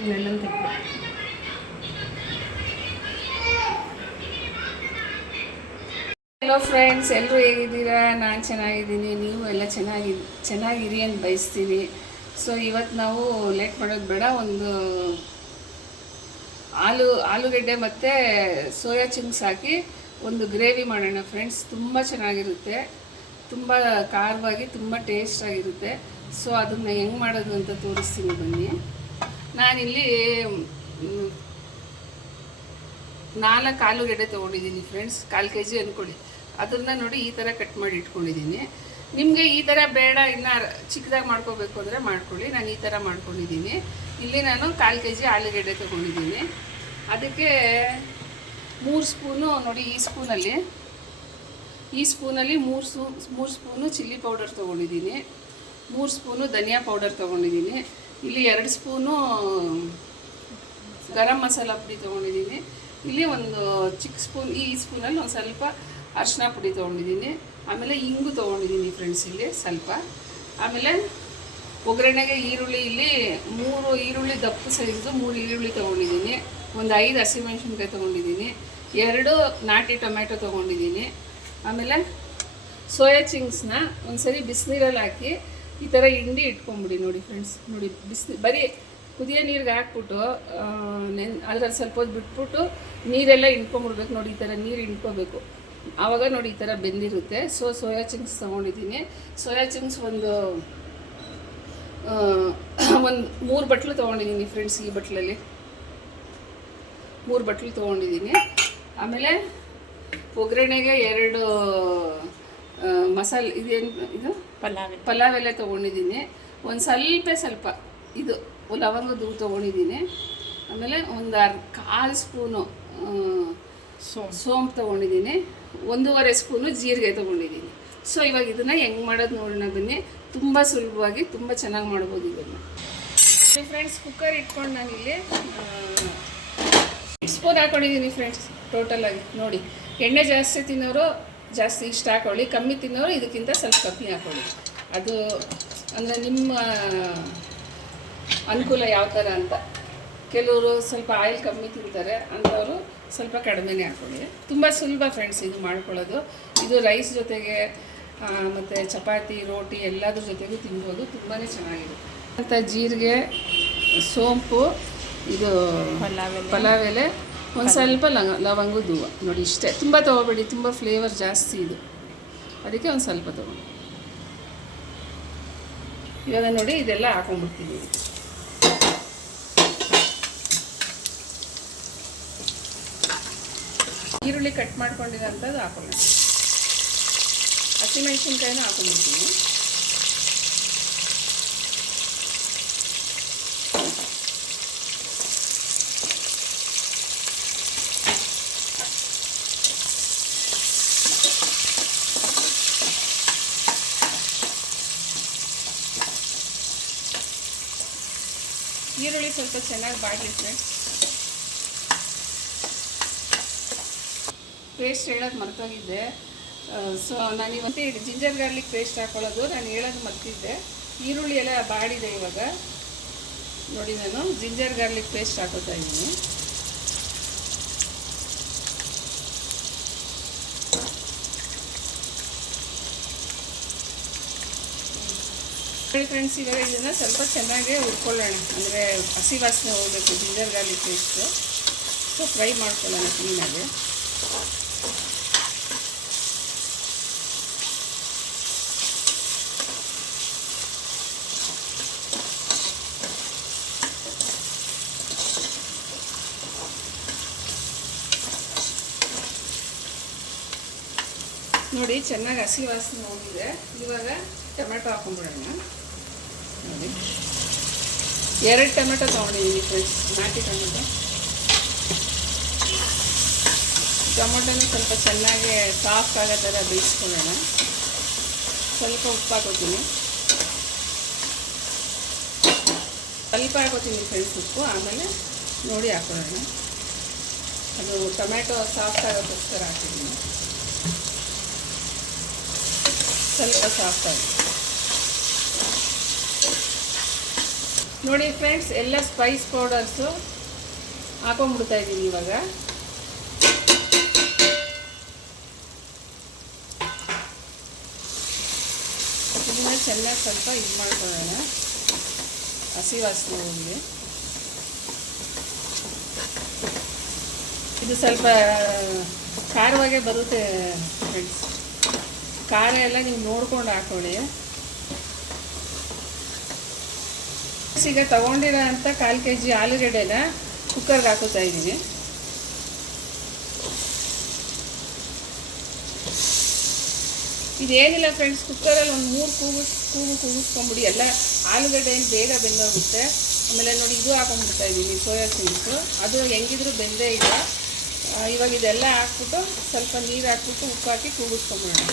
ಇನ್ನೆಲ್ಲಂತ hello friends, ಎಲ್ಲರೂ ಹೇಗಿದ್ದೀರಾ? ನಾನು ಚೆನ್ನಾಗಿದ್ದೀನಿ, ನೀವು ಎಲ್ಲ ಚೆನ್ನಾಗಿರಿ ಅಂತ ಬಯಸ್ತೀನಿ. ಸೊ ಇವತ್ತು ನಾವು ಲೇಟ್ ಮಾಡೋದು ಬೇಡ, ಒಂದು ಆಲೂಗಡ್ಡೆ ಮತ್ತು ಸೋಯಾ ಚಿಂಗ್ಸ್ ಹಾಕಿ ಒಂದು ಗ್ರೇವಿ ಮಾಡೋಣ ಫ್ರೆಂಡ್ಸ್. ತುಂಬ ಚೆನ್ನಾಗಿರುತ್ತೆ, ತುಂಬ ಖಾರವಾಗಿ, ತುಂಬ ಟೇಸ್ಟಾಗಿರುತ್ತೆ. ಸೊ ಅದನ್ನು ಹೆಂಗೆ ಮಾಡೋದು ಅಂತ ತೋರಿಸ್ತೀನಿ ಬನ್ನಿ. ನಾನಿಲ್ಲಿ 4 ಆಲೂಗಡ್ಡೆ ತೊಗೊಂಡಿದ್ದೀನಿ ಫ್ರೆಂಡ್ಸ್, 1/4 kg ಅಂದ್ಕೊಳ್ಳಿ. ಅದನ್ನು ನೋಡಿ ಈ ಥರ ಕಟ್ ಮಾಡಿ ಇಟ್ಕೊಂಡಿದ್ದೀನಿ. ನಿಮಗೆ ಈ ಥರ ಬೇಡ, ಇನ್ನು ಚಿಕ್ಕದಾಗಿ ಮಾಡ್ಕೋಬೇಕು ಅಂದರೆ ಮಾಡ್ಕೊಳ್ಳಿ. ನಾನು ಈ ಥರ ಮಾಡ್ಕೊಂಡಿದ್ದೀನಿ. ಇಲ್ಲಿ ನಾನು 1/4 kg ಆಲೂಗಡ್ಡೆ ತೊಗೊಂಡಿದ್ದೀನಿ. ಅದಕ್ಕೆ 3 ಸ್ಪೂನು ನೋಡಿ, ಈ ಸ್ಪೂನಲ್ಲಿ 3 ಸ್ಪೂನು ಚಿಲ್ಲಿ ಪೌಡರ್ ತೊಗೊಂಡಿದ್ದೀನಿ, 3 ಸ್ಪೂನು ಧನಿಯಾ ಪೌಡರ್ ತೊಗೊಂಡಿದ್ದೀನಿ. ಇಲ್ಲಿ 2 ಸ್ಪೂನು ಗರಂ ಮಸಾಲ ಪುಡಿ ತೊಗೊಂಡಿದ್ದೀನಿ. ಇಲ್ಲಿ ಒಂದು ಚಿಕ್ಕ ಸ್ಪೂನ್, ಈ ಸ್ಪೂನಲ್ಲಿ ಒಂದು ಸ್ವಲ್ಪ ಅರಿಶಿನ ಪುಡಿ ತೊಗೊಂಡಿದ್ದೀನಿ. ಆಮೇಲೆ ಇಂಗು ತೊಗೊಂಡಿದ್ದೀನಿ ಫ್ರೆಂಡ್ಸ್, ಇಲ್ಲಿ ಸ್ವಲ್ಪ. ಆಮೇಲೆ ಒಗ್ಗರಣೆಗೆ ಈರುಳ್ಳಿ, ಇಲ್ಲಿ 3 ಈರುಳ್ಳಿ, ದಪ್ಪ ಸೈಜು 3 ಈರುಳ್ಳಿ ತೊಗೊಂಡಿದ್ದೀನಿ. ಒಂದು 5 ಹಸಿಮೆಣ್ಸಿನ್ಕಾಯಿ ತೊಗೊಂಡಿದ್ದೀನಿ. 2 ನಾಟಿ ಟೊಮೆಟೊ ತೊಗೊಂಡಿದ್ದೀನಿ. ಆಮೇಲೆ ಸೋಯಾ ಚಿಂಗ್ಸ್ನ ಒಂದು ಸರಿ ಬಿಸಿನೀರಲ್ಲಿ ಹಾಕಿ ಈ ಥರ ಹಿಂಡಿ ಇಟ್ಕೊಂಬಿಡಿ. ನೋಡಿ ಫ್ರೆಂಡ್ಸ್, ನೋಡಿ ಬರೀ ಕುದಿಯೋ ನೀರಿಗೆ ಹಾಕ್ಬಿಟ್ಟು ಅದ್ರಲ್ಲಿ ಸ್ವಲ್ಪ ಹೊತ್ತು ಬಿಟ್ಬಿಟ್ಟು ನೀರೆಲ್ಲ ಇಂಡ್ಕೊಂಬಿಡ್ಬೇಕು. ನೋಡಿ ಈ ಥರ ನೀರು ಇಂಡ್ಕೋಬೇಕು, ಆವಾಗ ನೋಡಿ ಈ ಥರ ಬೆಂದಿರುತ್ತೆ. ಸೋಯಾ ಚಿಂಗ್ಸ್ ತೊಗೊಂಡಿದ್ದೀನಿ. ಸೋಯಾ ಚಿಂಗ್ಸ್ ಒಂದು 3 ಬಟ್ಲು ತೊಗೊಂಡಿದ್ದೀನಿ ಫ್ರೆಂಡ್ಸ್. ಈ ಬಟ್ಲಲ್ಲಿ 3 ಬಟ್ಲು ತೊಗೊಂಡಿದ್ದೀನಿ. ಆಮೇಲೆ ಒಗ್ಗರಣೆಗೆ 2 ಮಸಾಲೆ, ಇದು ಪಲಾವ್ ಎಲೆ ತೊಗೊಂಡಿದ್ದೀನಿ. ಒಂದು ಸ್ವಲ್ಪ ಇದು ಲವಂಗದ ಹೂವು ತೊಗೊಂಡಿದ್ದೀನಿ. ಆಮೇಲೆ ಒಂದು 1/4 ಸ್ಪೂನು ಸೋಂಪು ತೊಗೊಂಡಿದ್ದೀನಿ. 1.5 ಸ್ಪೂನು ಜೀರಿಗೆ ತೊಗೊಂಡಿದ್ದೀನಿ. ಸೊ ಇವಾಗ ಇದನ್ನು ಹೆಂಗೆ ಮಾಡೋದು ನೋಡೋಣ ಬನ್ನಿ. ತುಂಬ ಸುಲಭವಾಗಿ, ತುಂಬ ಚೆನ್ನಾಗಿ ಮಾಡ್ಬೋದು ಇದನ್ನು ಫ್ರೆಂಡ್ಸ್. ಕುಕ್ಕರ್ ಇಟ್ಕೊಂಡು ನಾನಿಲ್ಲಿ 6 ಸ್ಪೂನ್ ಹಾಕ್ಕೊಂಡಿದ್ದೀನಿ ಫ್ರೆಂಡ್ಸ್ ಟೋಟಲಾಗಿ. ನೋಡಿ, ಎಣ್ಣೆ ಜಾಸ್ತಿ ತಿನ್ನೋರು ಜಾಸ್ತಿ ಇಷ್ಟ ಹಾಕೊಳ್ಳಿ, ಕಮ್ಮಿ ತಿನ್ನೋರು ಇದಕ್ಕಿಂತ ಸ್ವಲ್ಪ ಕಮ್ಮಿ ಹಾಕೊಳ್ಳಿ. ಅದು ಅಂದರೆ ನಿಮ್ಮ ಅನುಕೂಲ ಯಾವ ಥರ ಅಂತ. ಕೆಲವರು ಸ್ವಲ್ಪ ಆಯಿಲ್ ಕಮ್ಮಿ ತಿಂತಾರೆ, ಅಂಥವರು ಸ್ವಲ್ಪ ಕಡಿಮೆನೇ ಹಾಕ್ಕೊಳ್ಳಿ. ತುಂಬ ಸುಲಭ ಫ್ರೆಂಡ್ಸ್ ಇದು ಮಾಡ್ಕೊಳ್ಳೋದು. ಇದು ರೈಸ್ ಜೊತೆಗೆ ಮತ್ತು ಚಪಾತಿ, ರೋಟಿ ಎಲ್ಲದ್ರ ಜೊತೆಗೂ ತಿನ್ಬೋದು, ತುಂಬಾ ಚೆನ್ನಾಗಿರುತ್ತೆ. ಮತ್ತು ಜೀರಿಗೆ, ಸೋಂಪು, ಇದು ಪಲಾವ್ ಎಲೆ, ಒಂದು ಸ್ವಲ್ಪ ಲವಂಗದ ಹೂವು. ನೋಡಿ ಇಷ್ಟೇ, ತುಂಬ ತೊಗೋಬೇಡಿ, ತುಂಬ ಫ್ಲೇವರ್ ಜಾಸ್ತಿ ಇದು, ಅದಕ್ಕೆ ಒಂದು ಸ್ವಲ್ಪ ತೊಗೊಂಡು. ಇವಾಗ ನೋಡಿ ಇದೆಲ್ಲ ಹಾಕೊಂಡ್ಬಿಡ್ತೀನಿ. ಈರುಳ್ಳಿ ಕಟ್ ಮಾಡ್ಕೊಂಡಿರೋಂಥದ್ದು ಹಾಕೊಳ್ಳೋಣ. ಹಸಿಮೆಣ್ಸಿನ್ಕಾಯಿನೂ ಹಾಕೊಂಡ್ಬಿಡ್ತೀನಿ. ಈರುಳ್ಳಿ ಸ್ವಲ್ಪ ಚೆನ್ನಾಗಿ ಬಾಡಲಿ ಫ್ರೆಂಡ್ಸ್. ಪೇಸ್ಟ್ ಹೇಳೋದು ಮರ್ತೋಗಿದ್ದೆ. ಸೊ ನಾನು ಇವತ್ತು ಜಿಂಜರ್ ಗಾರ್ಲಿಕ್ ಪೇಸ್ಟ್ ಹಾಕೊಳ್ಳೋದು ನಾನು ಹೇಳೋದು ಮರ್ತಿದ್ದೆ. ಈರುಳ್ಳಿ ಎಲ್ಲ ಬಾಡಿದೆ. ಇವಾಗ ನೋಡಿ ನಾನು ಜಿಂಜರ್ ಗಾರ್ಲಿಕ್ ಪೇಸ್ಟ್ ಹಾಕೋತಾ ಇದ್ದೀನಿ. ಫ್ರೆಂಡ್ಸ್, ಇವಾಗ ಇದನ್ನು ಸ್ವಲ್ಪ ಚೆನ್ನಾಗಿ ಹುರ್ಕೊಳ್ಳೋಣ, ಅಂದರೆ ಹಸಿ ವಾಸನೆ ಹೋಗಬೇಕು ginger garlic paste. So fry ಮಾಡ್ಕೊಳ್ಳೋಣ ಕ್ಲೀನಾಗಿ. ನೋಡಿ ಚೆನ್ನಾಗಿ ಹಸಿ ವಾಸನೆ ಹೋಗಿದೆ. ಇವಾಗ ಟೊಮೆಟೊ ಹಾಕೊಂಡ್ಬಿಡೋಣ. ನೋಡಿ 2 ಟೊಮೆಟೊ ತೊಗೊಂಡಿದ್ದೀನಿ ಫ್ರೆಂಡ್ಸ್, ನಾಟಿ ಟೊಮೆಟೊನೂ ಸ್ವಲ್ಪ ಚೆನ್ನಾಗಿ ಸಾಫ್ಟ್ ಆಗೋ ಥರ ಬೇಯಿಸ್ಕೊಳ್ಳೋಣ. ಸ್ವಲ್ಪ ಉಪ್ಪು ಹಾಕೋತೀನಿ, ಫ್ರೆಂಡ್ಸ್ ಉಪ್ಪು. ಆಮೇಲೆ ನೋಡಿ ಹಾಕೊಳ್ಳೋಣ. ಅದು ಟೊಮೆಟೊ ಸಾಫ್ಟ್ ಆಗೋಕ್ಕೋಸ್ಕರ ಹಾಕಿದ್ದೀನಿ. ಸ್ವಲ್ಪ ಸಾಫ್ಟ್ ಆಗಿ ನೋಡಿ ಫ್ರೆಂಡ್ಸ್, ಎಲ್ಲ ಸ್ಪೈಸ್ ಪೌಡರ್ಸು ಹಾಕೊಂಡ್ಬಿಡ್ತಾ ಇದ್ದೀನಿ ಇವಾಗ. ಇದನ್ನ ಚೆನ್ನಾಗಿ ಸ್ವಲ್ಪ ಇದು ಮಾಡ್ಕೊಳ್ಳೋಣ, ಹಸಿ ವಾಸನೆ ಹೋಗಿ. ಇದು ಸ್ವಲ್ಪ ಖಾರವಾಗೇ ಬರುತ್ತೆ ಫ್ರೆಂಡ್ಸ್. ಖಾರ ಎಲ್ಲ ನೀವು ನೋಡ್ಕೊಂಡು ಹಾಕೊಳ್ಳಿ. ಈಗ ತಗೊಂಡಿರೋ ಅಂಥ 1/4 kg ಆಲೂಗಡ್ಡೆನ ಕುಕ್ಕರ್ಗೆ ಹಾಕೋತಾ ಇದ್ದೀನಿ. ಇದೇನಿಲ್ಲ ಫ್ರೆಂಡ್ಸ್, ಕುಕ್ಕರಲ್ಲಿ ಒಂದು 3 ಕೂಗಿಸ್ಕೊಂಬಿಡಿ. ಎಲ್ಲ ಆಲೂಗಡ್ಡೆ ಏನು ಬೇಗ ಬೆಂದೋಗುತ್ತೆ. ಆಮೇಲೆ ನೋಡಿ, ಇದು ಹಾಕೊಂಡ್ಬಿಡ್ತಾ ಇದ್ದೀನಿ ಸೋಯಾ ಚಂಕ್ಸು. ಅದು ಹೆಂಗಿದ್ರು ಬೆಂದೇ ಇಲ್ಲ. ಇವಾಗ ಇದೆಲ್ಲ ಹಾಕ್ಬಿಟ್ಟು ಸ್ವಲ್ಪ ನೀರು ಹಾಕ್ಬಿಟ್ಟು ಉಪ್ಪು ಹಾಕಿ ಕೂಗಿಸ್ಕೊಂಬಿಡೋಣ.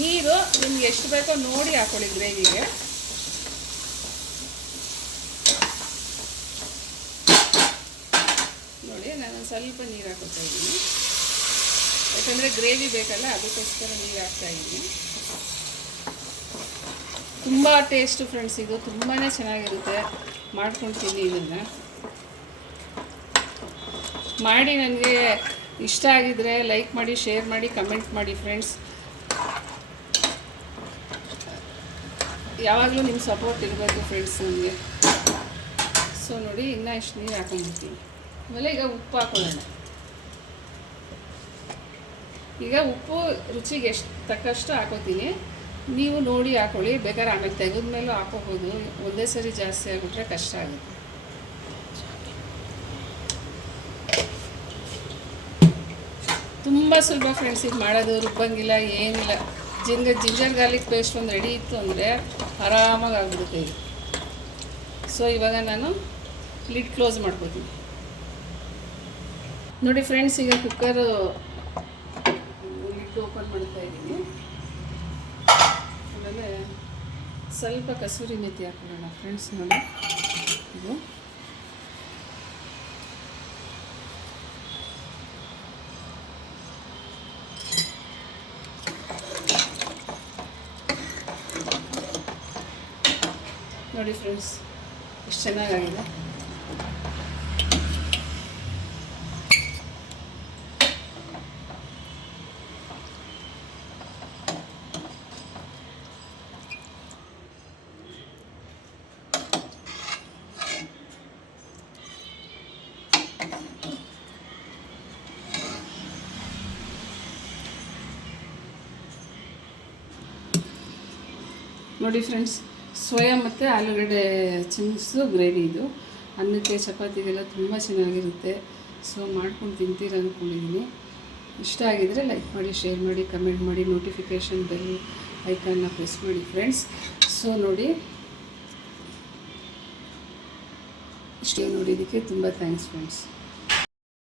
ನೀರು ನಿಮ್ಗೆ ಎಷ್ಟು ಬೇಕೋ ನೋಡಿ ಹಾಕೊಳ್ಳಿ ಗ್ರೇವಿಗೆ. ನೋಡಿ, ನಾನು ಸ್ವಲ್ಪ ನೀರು ಹಾಕೋತಾ ಇದ್ದೀನಿ, ಯಾಕಂದರೆ ಗ್ರೇವಿ ಬೇಕಲ್ಲ, ಅದಕ್ಕೋಸ್ಕರ ನೀರು ಹಾಕ್ತಾಯಿದ್ದೀನಿ. ತುಂಬ ಟೇಸ್ಟು ಫ್ರೆಂಡ್ಸ್, ಇದು ತುಂಬಾ ಚೆನ್ನಾಗಿರುತ್ತೆ. ಮಾಡ್ಕೊಂಡು ತಿನ್ನಿ. ಇದನ್ನು ಮಾಡಿ ನನಗೆ ಇಷ್ಟ ಆಗಿದರೆ ಲೈಕ್ ಮಾಡಿ, ಶೇರ್ ಮಾಡಿ, ಕಮೆಂಟ್ ಮಾಡಿ ಫ್ರೆಂಡ್ಸ್. ಯಾವಾಗಲೂ ನಿಮ್ಮ ಸಪೋರ್ಟ್ ಇರಬೇಕು ಫ್ರೆಂಡ್ಸ್ ನನಗೆ. ಸೊ ನೋಡಿ, ಇನ್ನೂ ಇಷ್ಟು ನೀರು ಹಾಕೊಂಡ್ಬಿಡ್ತೀನಿ. ಆಮೇಲೆ ಈಗ ಉಪ್ಪು ಹಾಕೊಳ್ಳೋಣ. ಈಗ ಉಪ್ಪು ರುಚಿಗೆ ಎಷ್ಟು ತಕ್ಕಷ್ಟು ಹಾಕೋತೀನಿ. ನೀವು ನೋಡಿ ಹಾಕೊಳ್ಳಿ. ಬೇಕಾದ್ರೆ ಆಮೇಲೆ ತೆಗೆದ ಮೇಲೂ ಹಾಕೋಬೋದು. ಒಂದೇ ಸರಿ ಜಾಸ್ತಿ ಆಗಿಬಿಟ್ರೆ ಕಷ್ಟ ಆಗುತ್ತೆ. ತುಂಬ ಸುಲಭ ಫ್ರೆಂಡ್ಸ್ ಇದು ಮಾಡೋದು. ರುಬ್ಬಂಗಿಲ್ಲ, ಏನಿಲ್ಲ. ಜಿಂಜರ್ ಗಾರ್ಲಿಕ್ ಪೇಸ್ಟ್ ಒಂದು ರೆಡಿ ಇತ್ತು ಅಂದರೆ ಆರಾಮಾಗಿ ಆಗಿಬಿಡುತ್ತೆ ಇದು. ಸೊ ಇವಾಗ ನಾನು ಲಿಡ್ ಕ್ಲೋಸ್ ಮಾಡ್ಕೋತೀನಿ. ನೋಡಿ ಫ್ರೆಂಡ್ಸ್, ಈಗ ಕುಕ್ಕರು ಲಿಡ್ ಓಪನ್ ಮಾಡ್ತಾ ಇದ್ದೀನಿ. ಆಮೇಲೆ ಸ್ವಲ್ಪ ಕಸೂರಿ ಮೆಥಿ ಹಾಕೊಳ್ಳೋಣ ಫ್ರೆಂಡ್ಸ್. ನೋಡಿ, ಇದು ನೋಡಿ ಫ್ರೆಂಡ್ಸ್, ಎಷ್ಟು ಚೆನ್ನಾಗಾಗಿದೆ. ನೋಡಿ ಫ್ರೆಂಡ್ಸ್, ಸೋಯಾ ಮತ್ತು ಆಲೂಗಡ್ಡೆ ಚಿಂಗ್ಸು ಗ್ರೇವಿ. ಇದು ಅನ್ನಕ್ಕೆ ಚಪಾತಿಗೆಲ್ಲ ತುಂಬ ಚೆನ್ನಾಗಿರುತ್ತೆ. ಸೊ ಮಾಡ್ಕೊಂಡು ತಿಂತೀರ ಅಂದ್ಕೊಂಡಿದ್ದೀನಿ. ಇಷ್ಟ ಆಗಿದರೆ ಲೈಕ್ ಮಾಡಿ, ಶೇರ್ ಮಾಡಿ, ಕಮೆಂಟ್ ಮಾಡಿ, ನೋಟಿಫಿಕೇಷನ್ ಬೆಲ್ ಐಕಾನ್ನ ಪ್ರೆಸ್ ಮಾಡಿ ಫ್ರೆಂಡ್ಸ್. ಸೊ ನೋಡಿ, ಇಷ್ಟೇ ನೋಡಿದ್ದಕ್ಕೆ ತುಂಬ ಥ್ಯಾಂಕ್ಸ್ ಫ್ರೆಂಡ್ಸ್.